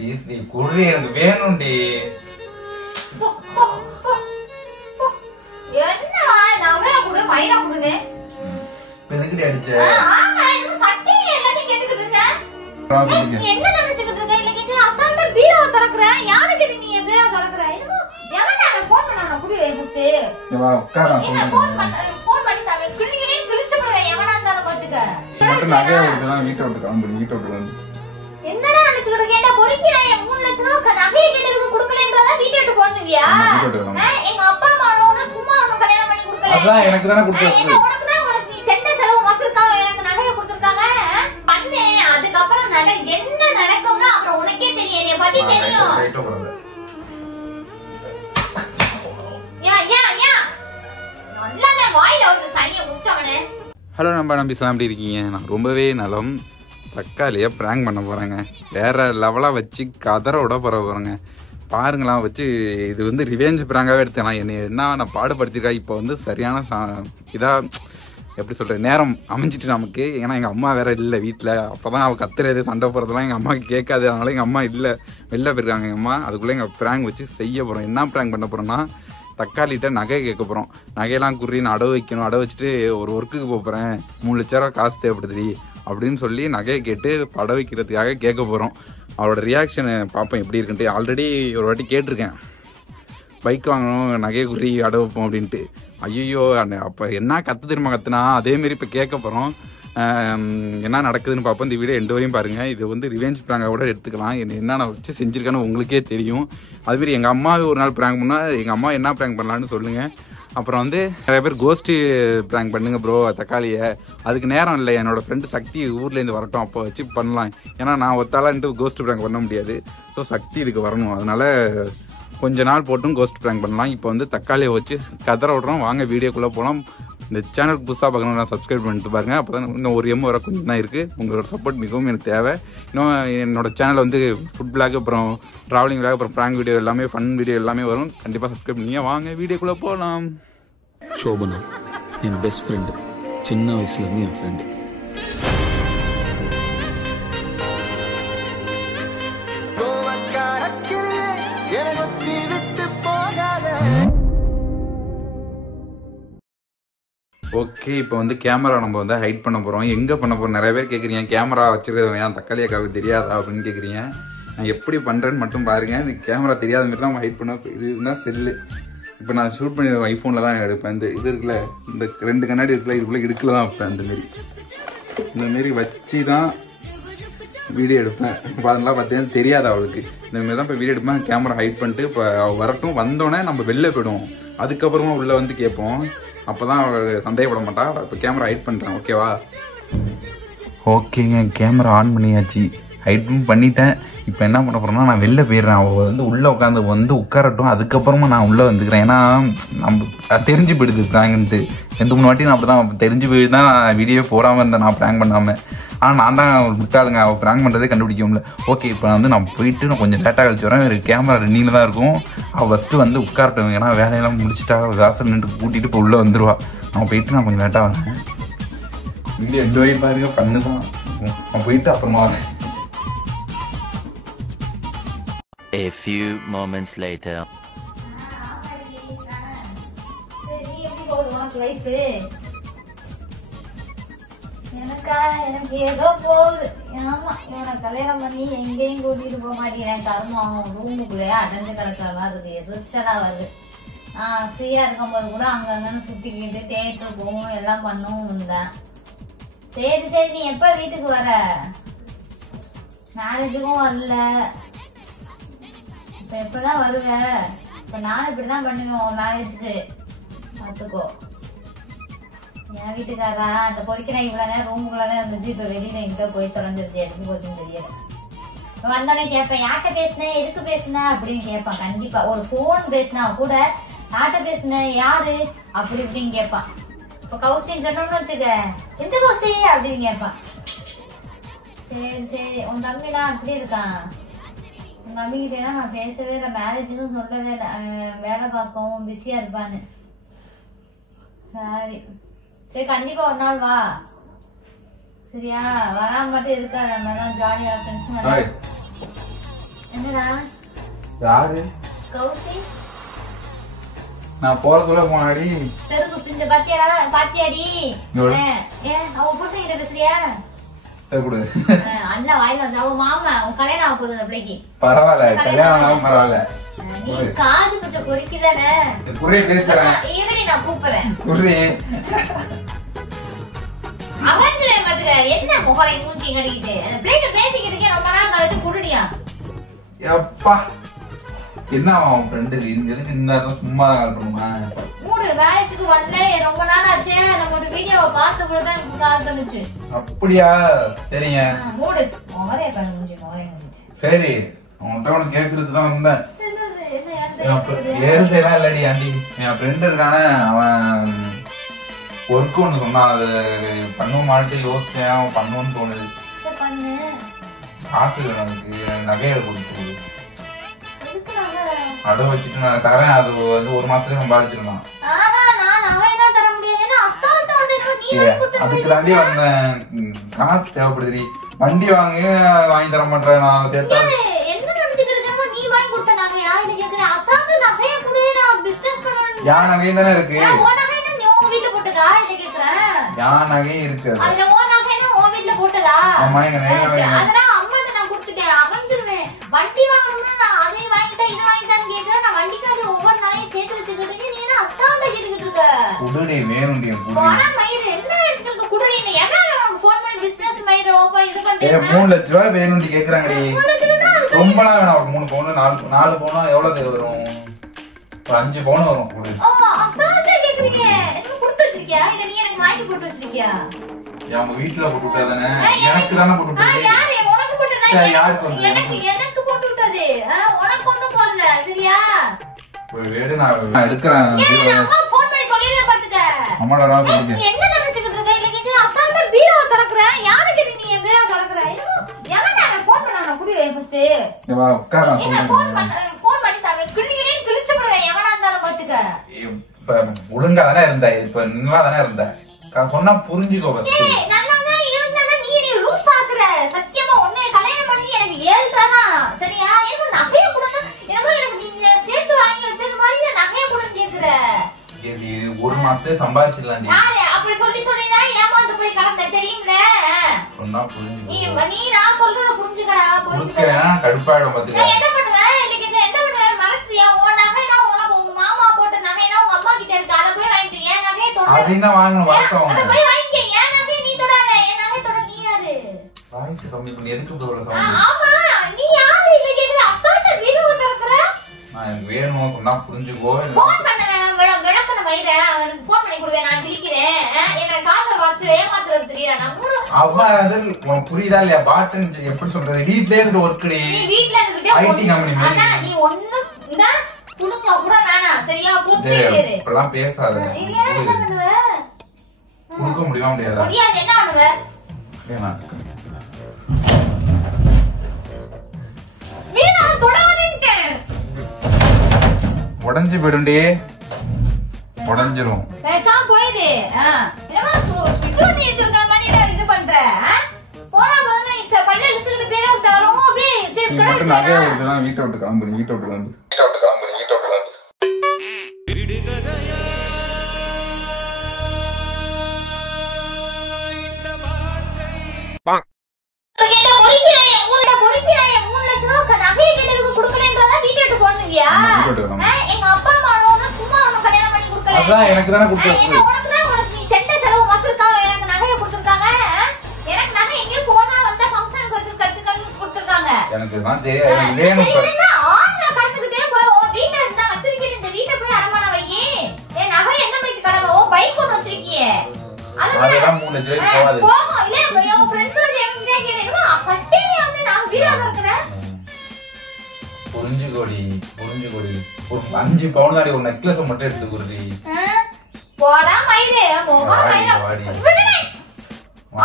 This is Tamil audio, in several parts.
ப்ளீஸ் டி குடி, எனக்கு வேணும்டி. என்ன நவே குடு மயிரா குடுனே. எதுக்குடி அடிச்ச? ஆமா என்ன சட்டி எல்லாத்தையும் கேட்டுக்கிட்டு இருக்க. என்ன நினைச்சிட்டு இருக்க? இல்ல அசால்ட்டா பீரோவை திறக்கற. யாருக்கு நீ பீரோவை திறக்கற? எவன்டா அவன் ஃபோன் பண்ணானே குடி ஃபர்ஸ்ட். வா உட்கார சொல்றேன். ஃபோன் பண்ணி தாவே கிளிகிளி கிளிச்சு போடுங்க எவனா இருந்தாலும் பாத்துக்க. மட்டும் நகைய விட்டுலாம் வீட்டை விட்டு கிளம்பு, வீட்டை விட்டு வந்து. என்னடா நினைச்சிட்டு இருக்க? ஏன்டா பொறுக்கிடா 3 லட்சம் ரூபாய் நகையை கேட்டதுக்கு கொடுக்கலன்றதா வீட்டை விட்டு போடுவியா? எங்க அப்பா அம்மா ஒண்ணு சும்மா ஒண்ணு கல்யாணம் பண்ணி கொடுக்கல. அதான் எனக்கு தான கொடுத்தாங்க. என்ன உனக்கு நீ தெண்ட செலவு வசூல்காக எனக்கு நகையை கொடுத்திருக்காங்க. பண்ணு அதுக்கு அப்புறம் என்ன நடக்கும்னா அப்புறம் உனக்கே தெரியும். என்னைய பத்தி தெரியும். நல்லாவே வாயில வந்து சனியை முடிச்சவனே. ஹலோ நம்பிசலாம், எப்படி இருக்கீங்க? நான் ரொம்பவே நலம். தக்காளியை ப்ராங்க் பண்ண போகிறேங்க. வேறு லெவலாக வச்சு கதற விட போகிறேங்க. பாருங்களாம் வச்சு இது வந்து ரிவெஞ்ச் ப்ராங்காகவே எடுத்துக்கலாம். என்னை என்ன நான் பாடுபடுத்திருக்கா. இப்போ வந்து சரியான இதாக எப்படி சொல்கிறேன், நேரம் அமைஞ்சிட்டு நமக்கு. ஏன்னா எங்கள் அம்மா வேறு இல்லை வீட்டில். அப்போ தான் அவள் கத்துறது சண்டை போகிறதுலாம் எங்கள் அம்மாவுக்கு கேட்காது. அதனால எங்கள் அம்மா இல்லை, வெளில போயிருக்காங்க எங்கள் அம்மா. அதுக்குள்ளே எங்கள் ப்ராங்க் வச்சு செய்ய போகிறோம். என்ன ப்ராங்க் பண்ண போகிறோன்னா, தக்காளிகிட்ட நகை கேட்க போகிறோம். நகையெல்லாம் குறின்னு அடவு வைக்கணும். அடவு வச்சுட்டு ஒரு ஒர்க்குக்கு போகிறேன், 3 லட்ச ரூபா காசு தேவைப்படுது அப்படின்னு சொல்லி நகையை கேட்டு பட வைக்கிறதுக்காக கேட்க போகிறோம். அவரோட ரியாக்ஷனை பார்ப்போம் எப்படி இருக்குன்ட்டு. ஆல்ரெடி ஒரு வாட்டி கேட்டிருக்கேன், பைக் வாங்கணும் நகையை குறி அடவு வைப்போம் அப்படின்ட்டு. ஐயோ அப்போ என்ன திரும்ப கற்றுனா அதேமாரி இப்போ கேட்க போகிறோம். என்ன நடக்குதுன்னு பார்ப்போம். இந்த வீடியோ எண்டு வரையும் பாருங்கள். இது வந்து ரிவெஞ்ச் ப்ராங்காக கூட எடுத்துக்கலாம். என்னென்ன வச்சு செஞ்சுருக்கேன்னு உங்களுக்கே தெரியும். அதுமாரி எங்கள் அம்மாவே ஒரு நாள் ப்ராங்க் பண்ணால் எங்கள் அம்மா என்ன ப்ராங்க் பண்ணலான்னு சொல்லுங்கள். அப்புறம் வந்து நிறைய பேர் கோஸ்ட்டு ப்ராங்க் பண்ணுங்க ப்ரோ தக்காளியை. அதுக்கு நேரம் இல்லை. என்னோடய ஃப்ரெண்டு சக்தி ஊர்லேருந்து வரட்டும், அப்போ வச்சு பண்ணலாம். ஏன்னா நான் ஒத்தாலான்ட்டு கோஸ்ட் ப்ராங்க் பண்ண முடியாது. ஸோ சக்தி இதுக்கு வரணும். அதனால் கொஞ்ச நாள் போட்டும் கோஸ்ட் ப்ராங்க் பண்ணலாம். இப்போ வந்து தக்காளியை வச்சு கதற விட்றோம். வாங்க வீடியோக்குள்ளே போகலாம். இந்த சேனலுக்கு புதுசாக பார்க்கணும்னா சப்ஸ்கிரைப் பண்ணிட்டு பாருங்க. அப்போ தான் இன்னும் ஒரு வர கொஞ்சம் தான் இருக்குது. உங்களோட சப்போர்ட் மிகவும் எனக்கு தேவை. இன்னும் என்னோடய சேனல் வந்து ஃபுட் பிளாக், அப்புறம் ட்ராவலிங் பிளாக், அப்புறம் ப்ராங்க் வீடியோ எல்லாமே, ஃபன் வீடியோ எல்லாமே வரும். கண்டிப்பாக சப்ஸ்கிரைப் பண்ணிங்க. வாங்க வீடியோக்குள்ளே போகலாம். சோபனா என் பெஸ்ட் ஃப்ரெண்டு, சின்ன வயசுலேருந்து என் ஃப்ரெண்டு. ஓகே, இப்போ வந்து கேமரா நம்ம வந்து ஹைட் பண்ண போகிறோம். எங்கே பண்ண போகிறோம்? நிறைய பேர் கேட்குறீங்க, கேமரா வச்சுருக்கோம் ஏன் தக்காளி அக்காவுக்கு தெரியாதா அப்படின்னு கேட்குறீங்க. நான் எப்படி பண்ணுறேன்னு மட்டும் பாருங்கள். இந்த கேமரா தெரியாத மாதிரிலாம் நம்ம ஹைட் பண்ண. இது இருந்தால் செல்லு. இப்போ நான் ஷூட் பண்ணி ஐஃபோனில் தான் எடுப்பேன். இந்த இது இருக்குல்ல, இந்த 2 கண்ணாடி இருக்குல்ல, இதுக்குள்ளே இடுக்கில் தான் வைப்பேன். இந்தமாரி வச்சு தான் வீடியோ எடுப்பேன். இப்போ அதெல்லாம் பார்த்தீங்கன்னா தெரியாது அவளுக்கு. இந்தமாரி தான் இப்போ வீடியோ எடுப்பேன். கேமரா ஹைட் பண்ணிட்டு இப்போ வரட்டும். வந்தோடனே நம்ம வெளில போய்டுவோம். அதுக்கப்புறமா உள்ளே வந்து கேட்போம். அப்போ தான் அவள் சந்தேகப்பட மாட்டா. இப்போ கேமரா ஹைட் பண்ணுறேன். ஓகேவா? ஓகேங்க, கேமரா ஆன் பண்ணியாச்சு. ஹைட்டும் பண்ணிட்டேன். இப்போ என்ன பண்ண போகிறோம்னா, நான் வெளில போயிடுறேன். அவள் வந்து உள்ளே உட்காரட்டும். அதுக்கப்புறமா நான் உள்ளே வந்துக்கிறேன். ஏன்னா நம்ம தெரிஞ்சு போயிடுது ப்ராங்க்ன்ட்டு. 2-3 வாட்டி நான் அப்படி தான் தெரிஞ்சு போயிட்டு தான் நான் வீடியோ போடாமல் இருந்தேன், நான் ப்ராங்க் பண்ணாமல். ஆனால் நான் தான் விட்டாளுங்க, அவள் ப்ராங்க் பண்ணுறதே கண்டுபிடிக்கும்ல. ஓகே, இப்போ வந்து நான் போயிட்டு நான் கொஞ்சம் லேட்டாக கழிச்சு வரேன். ஒரு கேமரா ரன்னிங்கில் தான் இருக்கும். அவள் ஃபஸ்ட்டு வந்து உட்காரட்டும். ஏன்னா வேலையெல்லாம் முடிச்சுட்டா வாசல் நின்று கூட்டிகிட்டு இப்போ உள்ளே வந்துடுவா. அவன் போயிட்டு நான் கொஞ்சம் லேட்டாக வரேன். வீடியோ எந்த வரையும் பாருங்க, பண்ணு தான். நான் போயிட்டு அப்புறமா வரேன். A few moments later. எனக்கு ஏதோ போகுது. ஆமா, இவனை கல்யாணம் பண்ணி எங்கேயும் கூட்டிட்டு போக மாட்டேங்கிறேன். கர்மம் ரூமுக்குள்ளேயே அடைஞ்சு கிடக்கலாம் இருக்கு. எதிர்ச்சலா வருது. ஃப்ரீயா இருக்கும்போது கூட அங்கங்கன்னு சுத்திக்கிட்டு தேட்டர் போகும் எல்லாம் பண்ணவும் இருந்தேன். சரி நீ எப்ப வீட்டுக்கு வர? மேரேஜுக்கும் வரல. இப்ப எப்பதான் வருவ? இப்ப நானும் இப்படிதான் பண்ணுவேன் மேரேஜுக்கு. பார்த்துக்கோ. என் வீட்டுக்காரா அந்த பொறிக்கிறேன் இவ்வளவு நேரம் ரூமுக்குள்ளதான் இருந்துச்சு. இப்ப வெளியில எங்க போய் தொலைஞ்சிருச்சு, எடுத்து போச்சுன்னு தெரியல. வந்தோடனே கேட்பேன், யார்கிட்ட பேசுனேன், எதுக்கு பேசுனேன் அப்படின்னு கேட்பான். கண்டிப்பா ஒரு போன் பேசினா கூட யார்கிட்ட பேசுனேன், யாரு அப்படி இப்படின்னு கேட்பான். இப்ப கௌசின்னு சொன்னோம்னு வச்சுக்க, எந்த கௌசி அப்படின்னு கேட்பான். சரி உன் தம்பிலாம் அப்படி இருக்கான். உங்க தம்பிக்கிட்டேனா நான் பேசவே இல்லை, மேரேஜுக்கும் சொல்லவே இல்லை, வேலை பார்க்கவும் பிஸியா இருப்பான்னு. சரி கண்டிப்பா ஒரு நாள் வா, சரியா? வராம மட்டும் இருக்காது. நம்ம எல்லாம் ஜாலியா ஃப்ரெண்ட்ஸ். பாத்தியாடா? யாரு? கௌசி. நான் போறதுக்குள்ள போனாடி. செருப்பு பிஞ்ச பாத்தியாடா? பாத்தியாடி? அவ புருஷன் கிட்ட பேசுறியா? அண்ணா வாயில வந்து அவ மாமா உன் கல்யாணம் ஆக போகுது அந்த பிள்ளைக்கு. பரவாயில்ல, கல்யாணம் ஆகும் பரவாயில்ல. நீ காது கொஞ்சம் பொறிக்குதானே? குறை பேசுறேன். இருடி நான் கூப்பிடுறேன். குறை. அவன்ல பாத்துக்க என்ன முகரை மூஞ்சி கடிக்கிட்டு பிளேட் பேசிக்கிட்டு இருக்கே ரொம்ப நாள் கழிச்சு குடுடியா. எப்பா என்ன அவன் ஃப்ரெண்டு எதுக்கு இந்த சும்மா கால் பண்ணுமா? மூடு மேரேஜ்க்கு வரல ரொம்ப நாள் ஆச்சு. நம்ம வீடியோவை பார்த்த கூட தான் கால் பண்ணுச்சு. அப்படியா? சரிங்க. மூடு முகரை பாரு மூஞ்சி முகரை மூஞ்சி. சரி உன்கிட்ட ஒன்று கேட்கறதுக்கு தான் வந்தேன். ஏறுதேனா இல்லடி ஆண்டி என் ஃப்ரெண்டு இருக்கானே அவன் ஒர்க் ஒன்று சொன்னான். அது பண்ணுவோம் மாட்டு யோசிச்சேன். அவன் பண்ணுவோன்னு தோணுது. காசு நமக்கு நகையை கொடுத்துருது. அடை வச்சுட்டு நான் தரேன். அது வந்து ஒரு மாசத்துக்கு சம்பாதிச்சிருந்தான். அதுக்கு தாண்டி வந்தேன். காசு தேவைப்படுது. வண்டி வாங்கி தர மாட்டேன். நான் சேர்த்தா யான் நகையும் தானே இருக்கு. யான் நகையும் இருக்கு. ஆமா எங்க வண்டி வாங்கணும்னா அதே வாங்கிட்டா இதை வாங்கிட்டான்னு கேக்குறேன். நான் வண்டிக்காண்டி ஒவ்வொரு நாளையும் சேர்த்து வச்சுக்கிட்டு நீ என்ன அசால்ட்டா கேட்டுக்கிட்டு இருக்க? குடுடி வேணும்டி. பணம் மயிறு என்ன நினைச்சுக்கிட்டு குடுடி. என்ன உனக்கு ஃபோன் பண்ணி பிசினஸ் மயிறு ஓபன் இது பண்றீங்க. 3 லட்சம் ரூபாய் வேணும்டி கேக்குறாங்கடி. ரொம்பலாம் வேணாம். ஒரு 3 பவுன் 4 பவுனா எவ்வளவு தேவை வரும்? ஒரு 5 பவுன் வரும். குடு. அசால்ட்டா கேக்குறீங்க. என்ன கொடுத்து வச்சிருக்கியா இல்ல நீ எனக்கு வாங்கி போட்டு வச்சிருக்கியா? நம்ம வீட்ல போட்டு விட்டாதானே. எனக்கு தான போட்டு விட்டது. யாரு உனக்கு போட்டதா? யாருக்கு வந்து எனக்கு போட்டு விட்டது. உனக்கு ஒண்ணும் போடல. சரியா? ஒரு வேடு நான் எடுக்கறேன். அம்மா ஃபோன் பண்ணி சொல்லிரே பாத்துக்க. அம்மாடா நான் சொல்லுங்க. என்ன நினைச்சிட்டு இருக்க? இல்ல நீங்க அசால்ட்டா பீரோவை திறக்கற. யாருக்கு நீ பீரோவை திறக்கற? எவன்டா அவன் ஃபோன் பண்ணானே குடி ஃபர்ஸ்ட். ஏவா உட்கார சொல்றேன். ஃபோன் பண்ணி தாவே கிளிகிளி கிழிச்சு போடுவேன் எவனா இருந்தாலும் பாத்துக்க. ஒழுங்கா தானே இருந்தா. இப்ப நல்லா தானே இருந்தா. சொன்னா புரிஞ்சுக்கோ ஃபர்ஸ்ட். நல்லா தான் இருந்தானே நீ லூஸ் ஆக்குற. சத்தியமா உன்னை கல்யாணம் பண்ணி எனக்கு 7 தானா? சரியா? எனக்கு நகைய கொடுங்க. எனக்கு நீங்க சேர்த்து வாங்கி வச்சது மாதிரி நகைய கொடுங்க கேக்குற. இது ஒரு மாசத்துல சம்பாதிச்சிடலாம். யாரு அப்படி சொல்லி தான் ஏமாந்து போய் கடந்த தெரியும்ல. சொன்னா புரிஞ்சுக்கோ. நீ நான் சொல்றத புரிஞ்சுக்கடா. புரிஞ்சுக்கறேனா கடுப்பாயிடும் பாத்துக்க. என்ன பண்ணுவ? இன்னைக்கு என்ன பண்ணுவ? மறந்துறியா? உன் நகைனா உனக்கு உங்க மாமா போட்ட நகைனா உங்க அம்மா கிட்ட இருக்கு. அத போய் வாங்கிட்டு ஏன் நகைய தொட. அதையும் வாங்கணும் வரட்டும். அத போய் வாங்கிக்க. ஏன் நகைய நீ தொடாத. என் நகைய தொட நீ யாரு? வாய்ஸ் கம்மி பண்ணி எதுக்கு போற சவுண்ட்? ஆமா நீ யாரு இங்க கேக்குற? அசால்ட்டா வீடியோ தரக்குற. நான் எனக்கு வேணும் சொன்னா புரிஞ்சுக்கோ. ஃபோன் பண்ண விளக்கன வைரே. அவனுக்கு ஃபோன் பண்ணி கொடுங்க. நான் கிளிக்கிறேன். எனக்கு காசை வாச்சு ஏமாத்துறது தெரியல. நான் அம்மா வந்து உனக்கு புரியுதா இல்லையா? பாட்டு எப்படி சொல்றது? வீட்லயே இருந்து ஒர்க்டி. நீ வீட்ல இருந்துட்டே ஐடி கம்பெனி ஆனா நீ ஒண்ணு இந்த குடுங்க கூட வேணாம். சரியா? புத்திக்கிரு. இப்பலாம் பேசாத. இல்ல என்ன பண்ணுவ? குடுக்க முடியுமா முடியாதா? முடியாது. என்ன பண்ணுவ? ஏமா நீ நான் தொடாதீங்க. உடைஞ்சு போய்டும்டி. உடைஞ்சிரும். பேசாம போயிடு. என்னமா இது நீ இருக்க மாதிரி இது பண்ற? போனா போனா நீ பல்ல இழுத்துட்டு பேர விட்டாலும் அப்படியே நீ மட்டும் நகைய விட்டுனா வீட்டை விட்டு கிளம்பு. வீட்டை விட்டு கிளம்பு. எங்க அப்பா அம்மா சும்மா ஒன்னும் கல்யாணம் பண்ணி கொடுக்கல. அதான் எனக்கு தானே கொடுத்தாங்க. உனக்கு நீ செட்ட செலவு வசூலுக்காக எனக்கு நகையை கொடுத்துருக்காங்க. எனக்கு நகை எங்கேயும் போனா வந்தா ஃபங்க்ஷனுக்கு வச்சு கட்டு கொடுத்துருக்காங்க. எனக்கு தான் தெரியாது. கடந்துகிட்டே போய் வீட்டை இருந்தா வச்சிருக்கேன். இந்த வீட்டை போய் அடமானம் வை. என் நகை என்ன போயிட்டு கடவை பைக் ஒன்று வச்சிருக்கிய. அதெல்லாம் 3 லட்சம் போகாது. போகும் இல்ல உன் ஃப்ரெண்ட்ஸ் வந்து என்கிட்ட கேட்டீங்கன்னா சட்டையே வந்து நான் வீரா இருக்கிறேன். புரிஞ்சுக்கோடி. ஒரு 5 பவுன் தாடி ஒரு நெக்லஸ் மட்டும் எடுத்து குடுடி. போடா மயிரே. விடுனே.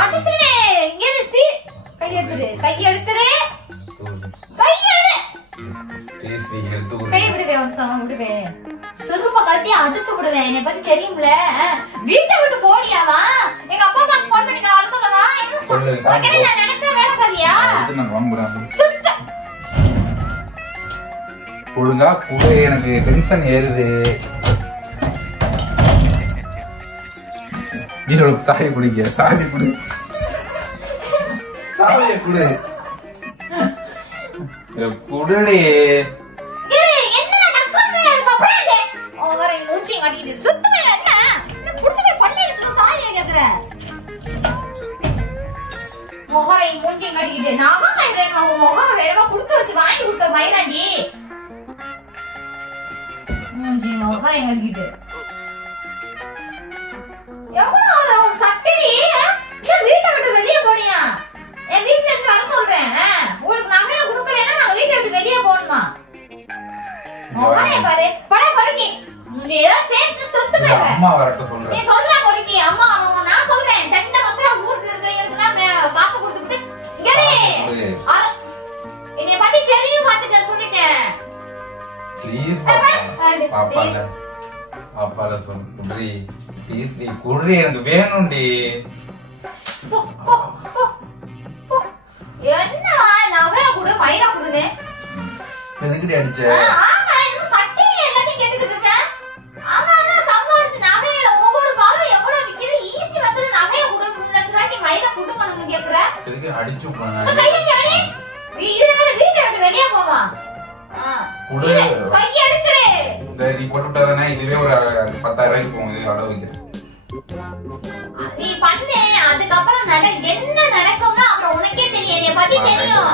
அடிச்சுனே. இங்க இருந்து கை எடுத்துரு. கை எடுத்துரு. கை விடுவே. விடுவே. சுருப்ப கட்டி அடிச்சு விடுவேன். என்னை பத்தி தெரியும்ல. வீட்டை விட்டு போடியாவா? எங்க அப்பா அம்மாக்கு போன் பண்ணி நான் வர சொல்லவா? என்ன சொல்ல? நான் நினைச்சா வேலை கறியா? ஒழுங்கா கூட எனக்கு டென்ஷன் ஏறுது. வீரோளுக்கு சாயை குடிக்க, சாயை குடி, சாயை குடு, குடுடி. முகரை மூஞ்சி கட்டிக்கிட்டு முகம் கொடுத்து வச்சு வாங்கி கொடுத்த மயிராண்டி மூஞ்சி முகரை கட்டிக்கிட்டு எவ்வளவு ஒரு சட்டடி வீட்டை விட்டு வெளியே போனியா? என் வீட்டுல இருந்து வர சொல்றேன். உங்களுக்கு நகைய கொடுக்கலன்னா நாங்க வீட்டை விட்டு வெளியே போகணுமா? முகரை பாரு பட படுக்கி நீ ஏதாவது பேசின சொத்து போயிடுற. அம்மா வரட்ட சொல்றேன். நீ சொல்ற கொடுக்கி அம்மா நான் சொல்றேன். தண்ட மசரா ஊருக்கு இருக்கீங்கன்னா காசு கொடுத்துட்டு என்னைய பத்தி தெரியும் பாத்துக்க சொல்லிட்டேன். ப்ளீஸ் பாப்பால சொல்றி, ப்ளீஸ் நீ குடுறி, எனக்கு வேணும்டி. என்ன நகைய கூட மயிரா கொடுனே எதுக்குடி அடிச்ச? ஆமா இன்னும் சட்டி எல்லாத்தையும் கேட்டுக்கிட்டு இருக்கேன். ஆமா சம்பாரிச்சு நகையில ஒவ்வொரு பாலும் எவ்வளவு விக்குது? ஈஸி வசூல நகைய கூட 3 லட்சம் ரூபாய்க்கு மயிரா கொடுக்கணும்னு கேக்குற. எதுக்கு அடிச்சு போறாங்க? இதுல வீட்டை விட்டு வெளியே போவா. கையை எடுத்துரு. நீ போட்டு விட்டாதானே இதுவே ஒரு 10,000 ரூபாய்க்கு போகும். இது அடவு வைக்கிறேன். நீ பண்ணு, அதுக்கப்புறம் என்ன நடக்கும்னா அப்புறம் உனக்கே தெரியும். என்னைய பத்தி தெரியும்.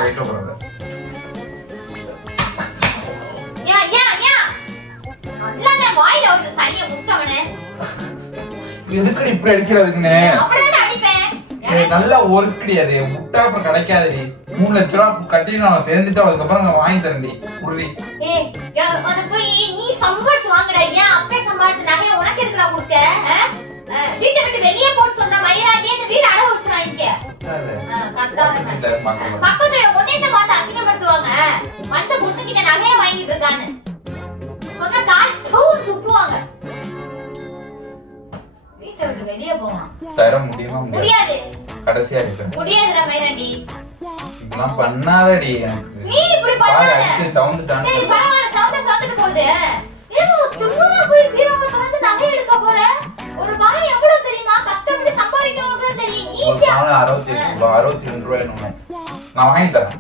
வாயில வந்து சளிய முடிச்சவனே எதுக்கு இப்படி அடிக்கிறதுக்குன்னு? அப்படிதானே அடிப்பேன். நல்லா ஒர்க் கிடையாது, முட்டா அப்புறம் கிடைக்காது. 3 லட்சம் ரூபாய் கட்டி நான் சேர்ந்துட்டு அதுக்கப்புறம் வாங்கி தரேன்டி உறுதி. அது போய் நீ சம்பாரிச்சு வாங்கடா. ஏன் அப்பே சம்பாரிச்சு நகைய உனக்கு எதுக்குடா கொடுத்த? வீட்டை விட்டு வெளியே போன்னு சொன்ன மயிராண்டி இந்த வீடு அடகு வச்சு வாங்கிக்க. பக்கத்துல ஒன்னே தான் பார்த்து அசிங்கப்படுத்துவாங்க. வந்த பொண்ணு கிட்ட நகைய வாங்கிட்டு இருக்கான்னு சொன்ன கால் துப்புவாங்க. வீட்டை விட்டு வெளியே போவான். தர முடியுமா? முடியாது. கடைசியா இருக்கு. முடியாதுடா மயிராண்டி. இப்பெல்லாம் பண்ணாதடி. எனக்கு நீ இப்படி பண்ணாத. அடிச்சு சவுந்துட்டான். சரி பரவாயில்லை, சவுந்துட்டு போகுது. ஏதோ தும்முனா போய் பீரோவை திறந்து நகை எடுக்க போற. ஒரு பாய் எவ்வளவு தெரியுமா? கஷ்டப்பட்டு சம்பாதிக்கிறவங்களுக்கு தெரியும். ஈஸியா 62 ரூபாய் என்னமோ. நான் வாங்கி தரேன்.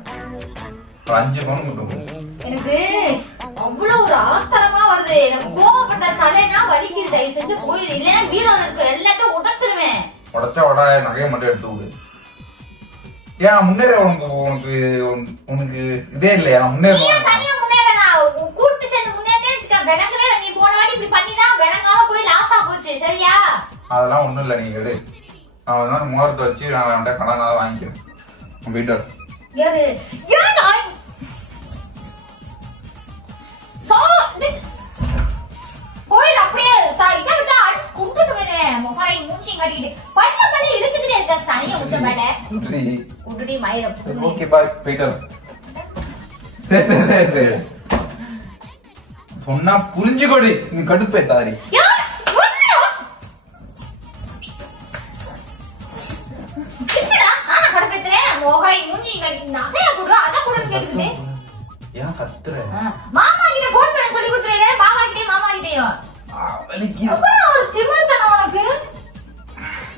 5 பவுன் மட்டும். எனக்கு அவ்வளவு ஒரு ஆத்திரமா வருது. எனக்கு கோவப்பட்ட தலைனா வலிக்குது. தயவு செஞ்சு போயிடு. இல்லைன்னா பீரோல இருக்க எல்லாத்தையும் உடைச்சிருவேன். உடைச்சா நகையை மட்டும் எடுத்து விடு. ஏன் முன்னேற உனக்கு இதே இல்லையா? முன்னேற தனியா முன்னேறா கூட்டு சேர்ந்து முன்னேறே வச்சுக்க. விளங்குற நீ போன வாட்டி இப்படி பண்ணிதான் விளங்காம போய் லாஸா போச்சு. சரியா? அதெல்லாம் ஒண்ணும் இல்ல. நீங்க எடு. நான் முகூர்த்தம் வச்சு நான் கடனா வாங்கிக்கிறேன். வீட்டர் யாரு கோயில் அப்படியே இதை விட்டா அடிச்சு குண்டுட்டு போயிடுவேன். முகரை மூஞ்சி கட்டிக்கிட்டு பள்ள இடிச்சுக்கிட்டே இருக்க. தனியா விட்ட மேல குண்டுடி மயிரம். Okay bye weeder. சரி சொன்னா புரிஞ்சுக்கோடி. நீ கடுப்பே தாரி. முகரை மூஞ்சி கட்டிக்கிட்டு நகையா கொடு, அதை கொடுன்னு கேட்டுக்கிட்டு ஏன் கத்துற? மாமா கிட்ட போன் பண்ண சொல்லி கொடுத்துறேன். மாமா கிட்டயும் மாமா கிட்டயும் ஒரு திமிர்த்தனம் உனக்கு.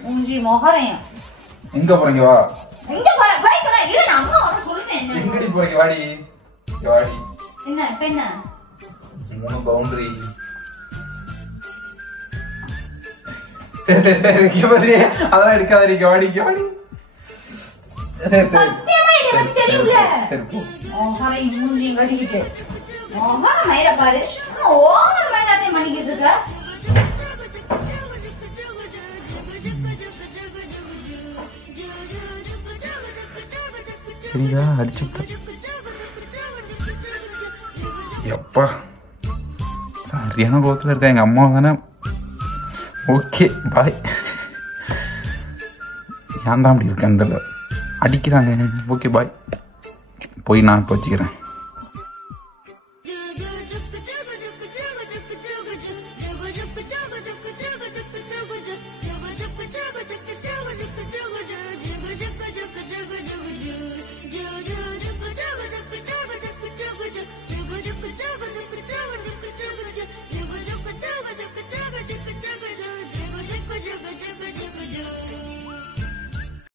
மூஞ்சி முகரையும். எங்க போறீங்க? வா. எங்க போற? பைக் வர இரு. நான் அம்மா வர சொல்றேன். எங்கடி போறீங்க? வாடி வாடி. என்ன பெண்ணா? 3 பவுண்டரி. சரி அதெல்லாம் எடுக்காதீங்க. வாடி வாடி. சத்தியமா இத பத்தி தெரியல. முகரை மூஞ்சி கட்டிக்கிட்டு முகரை மயிர பாரு. ஓவர் மேட்டாதே பண்ணிக்கிட்டு இருக்க. சரியா அடிச்சுட்ட. எப்பா சரியான கோத்துல இருக்கா. எங்க அம்மா தானே. Okay bye. ஏன்டா அப்படி இருக்கேன் அடிக்கிறாங்க. Okay bye. போய் நான் இப்போ வச்சுக்கிறேன்.